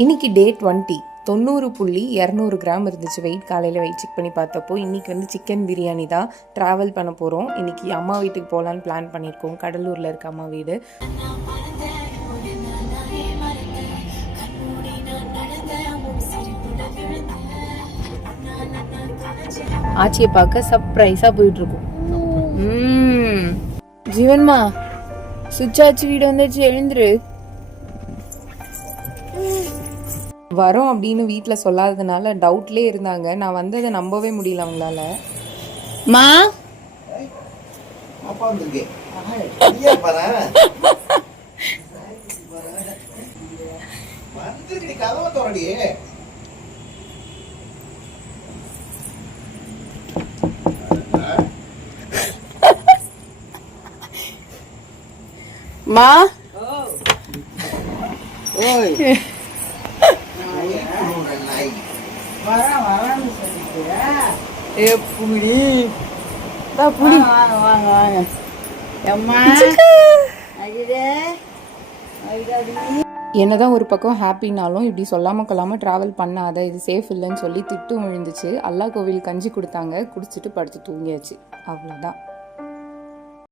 இன்னைக்கு டே 20 90.200 கிராம் இருந்துச்சு வெயிட். காலையில் வெயிட் செக் பண்ணி பார்த்தப்போ இன்றைக்கி வந்து சிக்கன் பிரியாணி தான் ட்ராவல் பண்ண போகிறோம். இன்றைக்கி அம்மா வீட்டுக்கு போகலான்னு பிளான் பண்ணியிருக்கோம். கடலூரில் இருக்க அம்மா வீடு. ஆச்சியை பார்க்க சர்ப்ரைஸாக போயிட்டுருக்கோம். ஜீவன்மா சுச்சாச்சி வீடு வந்துச்சு, எழுந்துரு. வரோம் அப்படின்னு வீட்டில் சொல்லாததுனால டவுட்லேயே இருந்தாங்க. நான் வந்ததை நம்பவே முடியல அவங்களால. மா மா என்னதான் ஒரு பக்கம் ஹாப்பினாலும் இப்படி சொல்லாம கொள்ளாம டிராவல் பண்ணாத, இது சேஃப் இல்லைன்னு சொல்லி திட்டும் விழுந்துச்சு. அல்லா கோவில் கஞ்சி கொடுத்தாங்க, குடிச்சிட்டு படுத்து தூங்கியாச்சு. அவ்வளோதான்.